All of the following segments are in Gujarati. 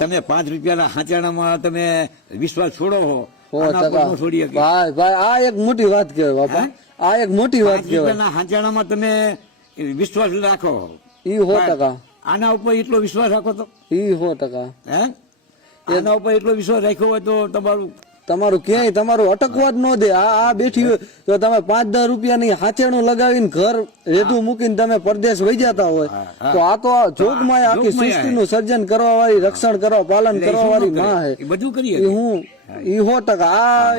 તમે 5 રૂપિયાના હાંચાણામાં તમે વિશ્વાસ છોડો છો, સો આના પર ટકા ન છોડી શકે. ભાઈ ભાઈ આ એક મોટી વાત કહેવાય બાપા, આ એક મોટી વાત 5 કહેવાય. રૂપિયાના હાંચાણામાં તમે વિશ્વાસ રાખો, ઈ 100%. આના ઉપર એટલો વિશ્વાસ રાખો તો ઈ 100%. હે આના ઉપર એટલો વિશ્વાસ રાખ્યો હોય તો તમારું ક્યાંય તમારું અટકવા જ ન દે. આ બેઠી હોય તો તમે 5-10 રૂપિયાની હાંચેણું લગાવીને ઘર રેઢું મૂકીને તમે પરદેશ વહી જતા હોય તો આ તો જોગમાં આખી સૃષ્ટિનું સર્જન કરવા વાળી, રક્ષણ કરવા, પાલન કરવા વાળી માં હે. બધું કરીએ. ઈ 100%. આ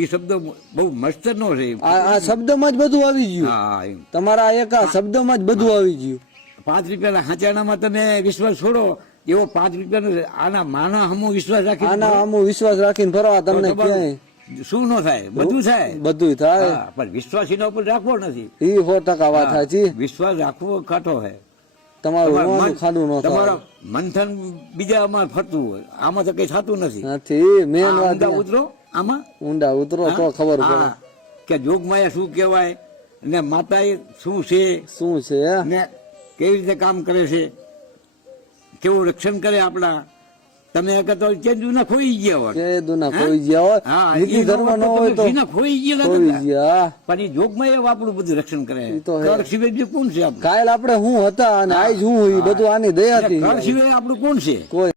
એ શબ્દ બહુ મસ્ત નો છે. આ શબ્દમાં જ બધું આવી ગયું. હા, તમારા એક આ શબ્દમાં જ બધું આવી ગયું. 5 રૂપિયાના હાંચાણામાં તમે વિશ્વાસ છોડો, એવો 5 રૂપિયાનો આના માના હમો વિશ્વાસ રાખી, આના આમ વિશ્વાસ રાખીને ફરવા તમને ક્યાંય શું ન થાય, બધું થાય. બધું થાય. હા, પણ વિશ્વાસ એના ઉપર રાખવો નથી. ઈ 100% વાત સાચી. વિશ્વાસ રાખવો કાઢો હે. તમારું રોવાનું ખાડું ન થાય. તમારા મંથન બીજામાં ફરતું હોય, આમાં તો કઈ થતું નથી. નથી મેન વાત. ઊંડા ઉતરો, આમાં ઊંડા ઉતરો તો ખબર પડે હા, કે જોગમાયા શું કહેવાય ને માતા શું છે, શું છે. ને કેવી રીતે કામ કરે છે, કેવું રક્ષણ કરે આપણા. તમે કહેતો ચેન્જુના ખોઈ ગયા હોય, કે દુના ખોઈ ગયા હોય, હા, નીતિ ધર્મ ન હોય તો ખોઈ ગયા ખોઈ લાગે. ગયા. પણ એ જોગમાયા આપણું બધું રક્ષણ કરે. ઈ તો હે. કર સિવાય બીજું કોણ છે આપણે? કાલ આપણે હું હતા અને આજ હું બધું આની દયાથી. કર સિવાય આપણું કોણ છે? કોઈ